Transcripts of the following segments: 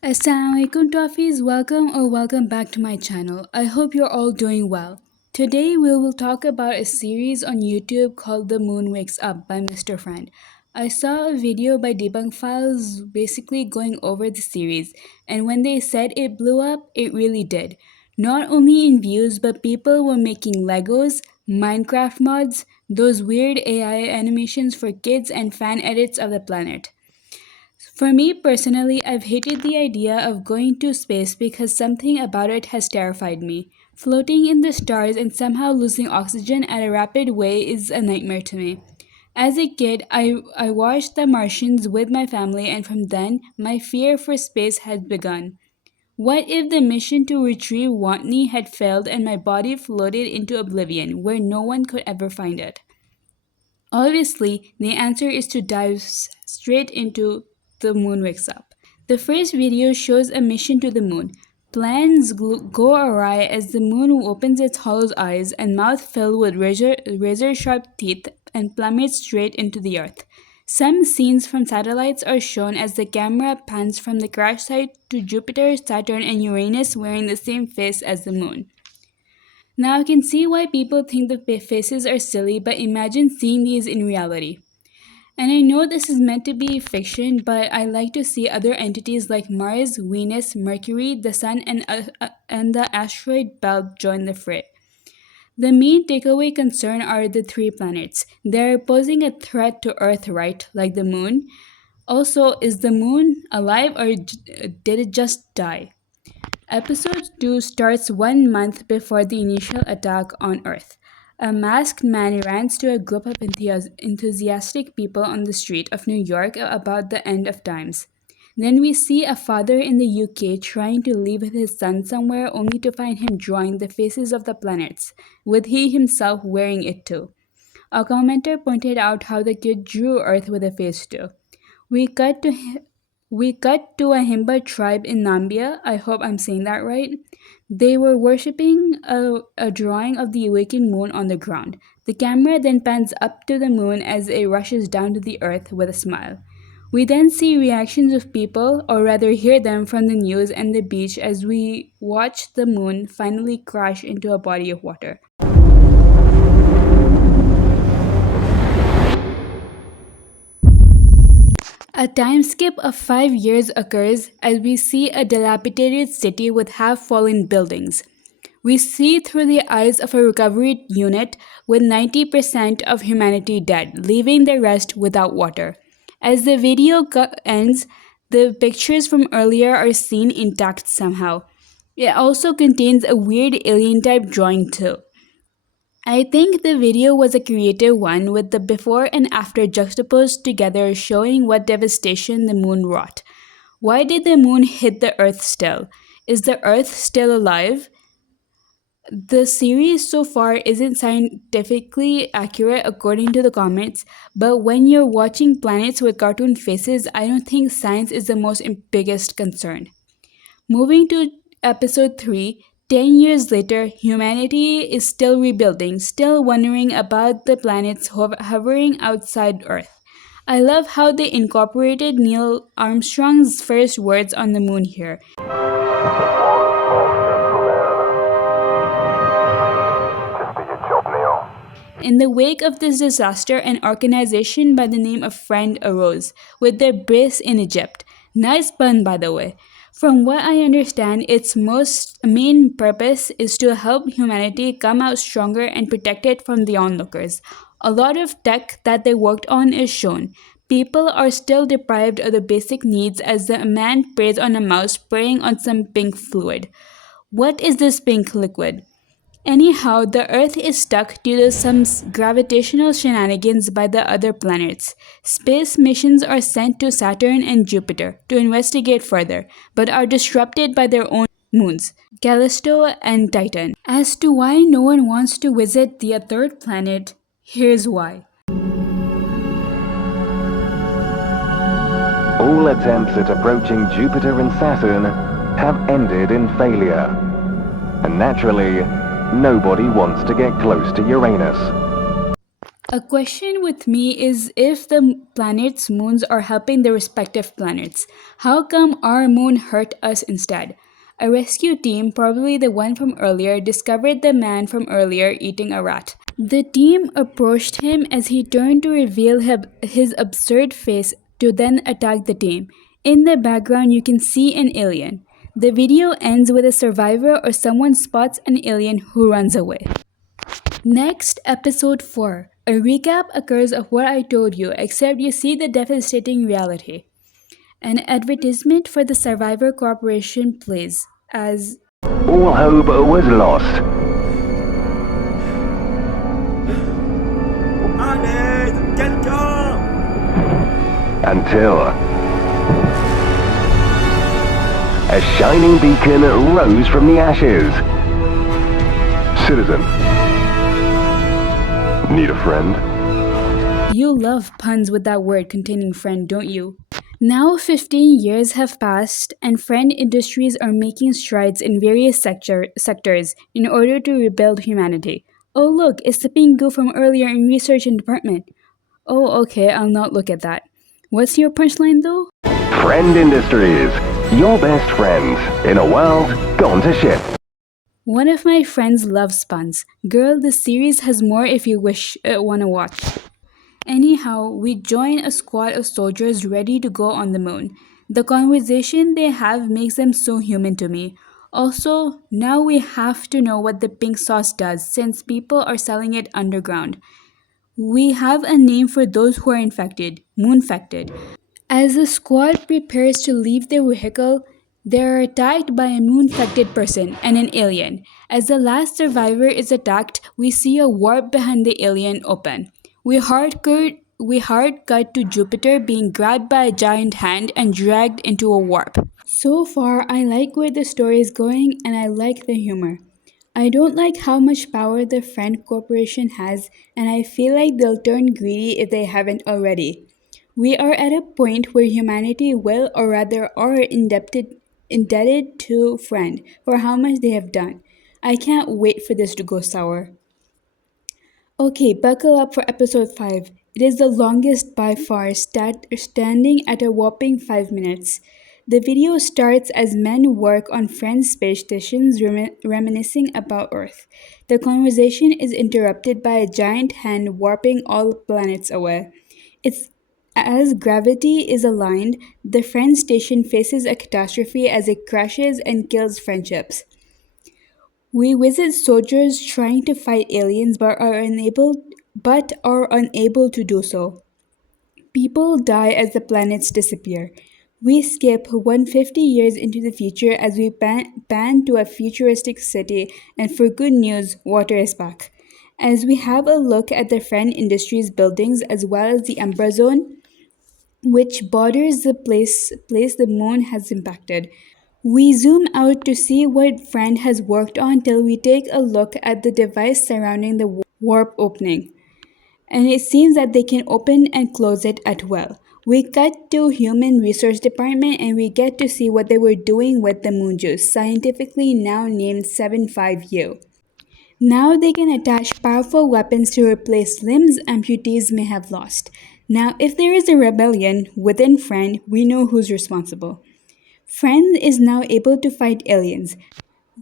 Assalamualaikum Toffees, welcome back to my channel. I hope you're all doing well. Today we will talk about a series on YouTube called The Moon Wakes Up by Mr. Friend. I saw a video by Debunk Files basically going over the series, and when they said it blew up, it really did. Not only in views, but people were making Legos, Minecraft mods, those weird AI animations for kids, and fan edits of the planet. For me personally, I've hated the idea of going to space because something about it has terrified me. Floating in the stars and somehow losing oxygen at a rapid way is a nightmare to me. As a kid, I watched The Martians with my family, and from then, my fear for space had begun. What if the mission to retrieve Watney had failed and my body floated into oblivion, where no one could ever find it? Obviously, the answer is to dive straight into The Moon Wakes Up. The first video shows a mission to the moon. Plans go awry as the moon opens its hollow eyes and mouth filled with razor sharp teeth and plummets straight into the earth. Some scenes from satellites are shown as the camera pans from the crash site to Jupiter, Saturn, and Uranus wearing the same face as the moon. Now I can see why people think the faces are silly, but imagine seeing these in reality. And I know this is meant to be fiction, but I like to see other entities like Mars, Venus, Mercury, the Sun, and the asteroid belt join the fray. The main takeaway concern are the three planets. They're posing a threat to Earth, right? Like the moon. Also, is the moon alive or did it just die? Episode 2 starts 1 month before the initial attack on Earth. A masked man rants to a group of enthusiastic people on the street of New York about the end of times. Then we see a father in the UK trying to leave with his son somewhere only to find him drawing the faces of the planets, with he himself wearing it too. A commenter pointed out how the kid drew Earth with a face too. We cut to we cut to a Himba tribe in Nambia. I hope I'm saying that right. They were worshipping a drawing of the awakened moon on the ground. The camera then pans up to the moon as it rushes down to the earth with a smile. We then see reactions of people, or rather hear them from the news and the beach as we watch the moon finally crash into a body of water. A time skip of 5 years occurs as we see a dilapidated city with half fallen buildings. We see through the eyes of a recovery unit with 90% of humanity dead, leaving the rest without water. As the video ends, the pictures from earlier are seen intact somehow. It also contains a weird alien type drawing too. I think the video was a creative one with the before and after juxtaposed together showing what devastation the moon wrought. Why did the moon hit the earth still? Is the earth still alive? The series so far isn't scientifically accurate according to the comments, but when you're watching planets with cartoon faces, I don't think science is the most biggest concern. Moving to episode 3, 10 years later, humanity is still rebuilding, still wondering about the planets hovering outside Earth. I love how they incorporated Neil Armstrong's first words on the moon here. In the wake of this disaster, an organization by the name of Friend arose, with their base in Egypt. Nice pun, by the way. From what I understand, its main purpose is to help humanity come out stronger and protect it from the onlookers. A lot of tech that they worked on is shown. People are still deprived of the basic needs as the man preys on a mouse preying on some pink fluid. What is this pink liquid? Anyhow, the Earth is stuck due to some gravitational shenanigans by the other planets. Space missions are sent to Saturn and Jupiter to investigate further, but are disrupted by their own moons, Callisto and Titan. As to why no one wants to visit the third planet, here's why. All attempts at approaching Jupiter and Saturn have ended in failure. And naturally, nobody wants to get close to Uranus. A question with me is if the planet's moons are helping the respective planets. How come our moon hurt us instead? A rescue team, probably the one from earlier, discovered the man from earlier eating a rat. The team approached him as he turned to reveal his absurd face to then attack the team. In the background, you can see an alien. The video ends with a survivor or someone spots an alien who runs away. Next, episode 4. A recap occurs of what I told you, except you see the devastating reality. An advertisement for the Survivor Corporation plays as All hope was lost. À l'aide! Quelqu'un! Until a shining beacon rose from the ashes. Citizen, need a friend? you love puns with that word containing friend, don't you? Now 15 years have passed and friend industries are making strides in various sectors in order to rebuild humanity. Oh look, it's the Pingu from earlier in research and department. Oh okay, I'll not look at that. What's your punchline though? Friend Industries, your best friends in a world gone to shit. One of my friends loves puns. Girl, this series has more if you wanna watch. Anyhow, we join a squad of soldiers ready to go on the moon. The conversation they have makes them so human to me. Also, now we have to know what the pink sauce does since people are selling it underground. We have a name for those who are infected, moonfected. As the squad prepares to leave their vehicle, they are attacked by a moon-infected person and an alien. As the last survivor is attacked, we see a warp behind the alien open. We hard cut to Jupiter being grabbed by a giant hand and dragged into a warp. So far, I like where the story is going and I like the humor. I don't like how much power the Friend Corporation has, and I feel like they'll turn greedy if they haven't already. We are at a point where humanity will, or rather are, indebted to Friend for how much they have done. I can't wait for this to go sour. Okay, buckle up for episode 5. It is the longest by far, standing at a whopping 5 minutes. The video starts as men work on Friend's space stations reminiscing about Earth. The conversation is interrupted by a giant hand warping all planets away. It's as gravity is aligned, the Friend station faces a catastrophe as it crashes and kills friendships. We visit soldiers trying to fight aliens but are unable to do so. People die as the planets disappear. We skip 150 years into the future as we pan to a futuristic city, and for good news, water is back. As we have a look at the Friend Industries buildings as well as the Umbra Zone, which borders the place the moon has impacted. We zoom out to see what Friend has worked on till we take a look at the device surrounding the warp opening. And it seems that they can open and close it at will. We cut to Human Resource Department and we get to see what they were doing with the moon juice, scientifically now named 75U. Now they can attach powerful weapons to replace limbs amputees may have lost. Now, if there is a rebellion within Friend, we know who's responsible. Friend is now able to fight aliens.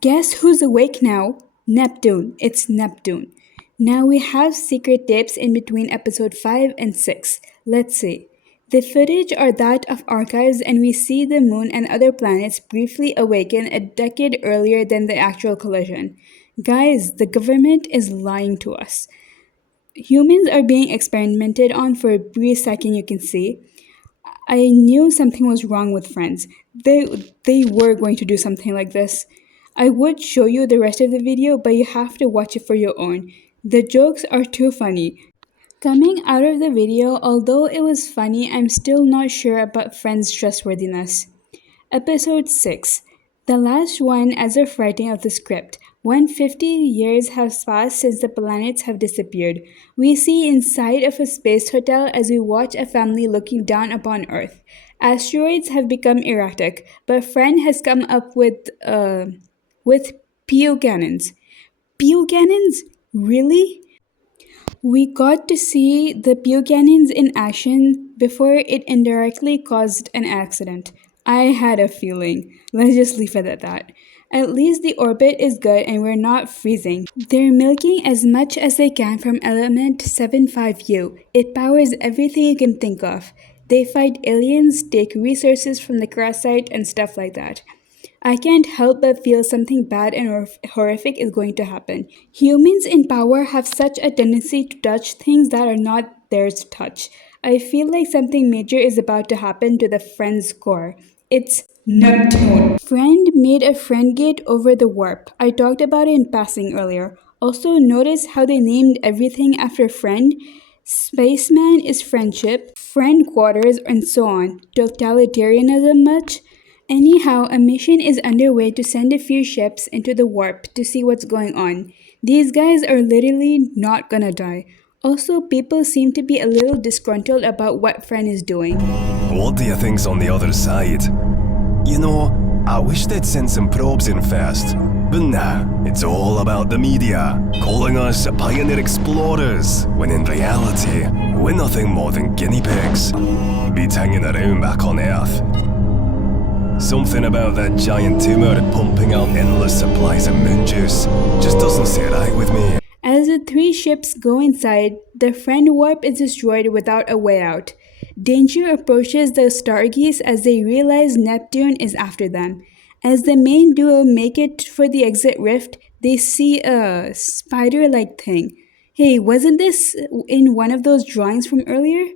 Guess who's awake now? Neptune. It's Neptune. Now we have secret tapes in between episode 5 and 6. Let's see. The footage are that of archives and we see the moon and other planets briefly awaken a decade earlier than the actual collision. Guys, the government is lying to us. Humans are being experimented on for a brief second you can see. I knew something was wrong with Friends. They were going to do something like this. I would show you the rest of the video, but you have to watch it for your own. The jokes are too funny. Coming out of the video, although it was funny, I'm still not sure about Friends' trustworthiness. Episode 6. The last one as of writing of the script. 150 years have passed since the planets have disappeared. We see inside of a space hotel as we watch a family looking down upon Earth. Asteroids have become erratic, but Friend has come up with PU cannons. PU cannons? Really? We got to see the Buchanans in action before it indirectly caused an accident. I had a feeling. Let's just leave it at that. At least the orbit is good and we're not freezing. They're milking as much as they can from element 75U. It powers everything you can think of. They fight aliens, take resources from the crash site, and stuff like that. I can't help but feel something bad and horrific is going to happen. Humans in power have such a tendency to touch things that are not theirs to touch. I feel like something major is about to happen to the Friend's core. It's Neptune. Friend made a friend gate over the warp. I talked about it in passing earlier. Also, notice how they named everything after friend. Spaceman is friendship, friend quarters, and so on. Totalitarianism much? Anyhow, a mission is underway to send a few ships into the warp to see what's going on. These guys are literally not gonna die. Also, people seem to be a little disgruntled about what Friend is doing. What do you think's on the other side? You know, I wish they'd send some probes in first. But nah, it's all about the media, calling us pioneer explorers, when in reality, we're nothing more than guinea pigs. Beats hanging around back on Earth. Something about that giant tumor pumping out endless supplies of moon juice just doesn't sit right with me. As the three ships go inside, the Friend warp is destroyed without a way out. Danger approaches the Stargeese as they realize Neptune is after them. As the main duo make it for the exit rift, they see a spider-like thing. Hey, wasn't this in one of those drawings from earlier?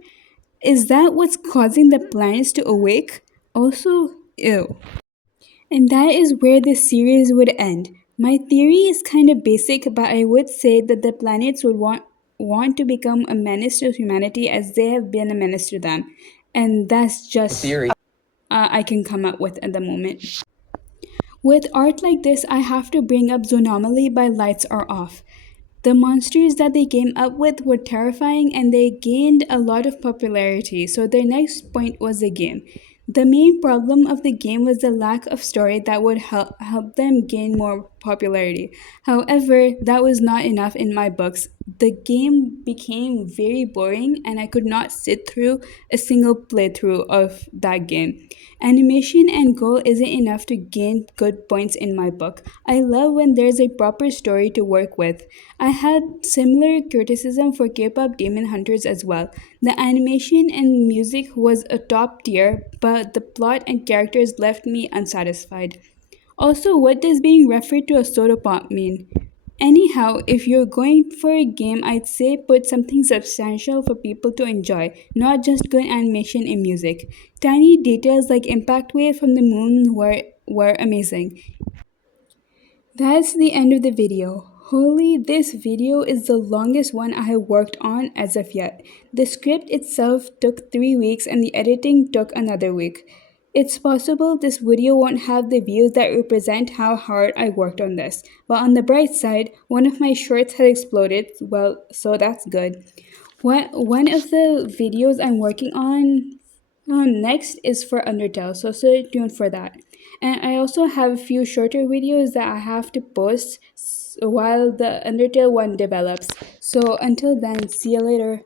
Is that what's causing the planets to awake? Also, ew. And that is where the series would end. My theory is kind of basic, but I would say that the planets would want to become a menace to humanity as they have been a menace to them. And that's just theory I can come up with at the moment. With art like this, I have to bring up Zoonomaly by Lights Are Off. The monsters that they came up with were terrifying and they gained a lot of popularity, so their next point was the game. The main problem of the game was the lack of story that would help them gain more popularity. However, that was not enough in my books. The game became very boring and I could not sit through a single playthrough of that game. Animation and goal isn't enough to gain good points in my book. I love when there's a proper story to work with. I had similar criticism for K-pop Demon Hunters as well. The animation and music was a top tier, but the plot and characters left me unsatisfied. Also, what does being referred to as soda pop mean? Anyhow, if you're going for a game, I'd say put something substantial for people to enjoy, not just good animation and music. Tiny details like impact wave from the moon were amazing. That's the end of the video. Holy, this video is the longest one I have worked on as of yet. The script itself took 3 weeks and the editing took another week. It's possible this video won't have the views that represent how hard I worked on this, but on the bright side, one of my shorts had exploded, well, so that's good. One of the videos I'm working on next is for Undertale, so stay tuned for that. And I also have a few shorter videos that I have to post while the Undertale one develops. So until then, see you later.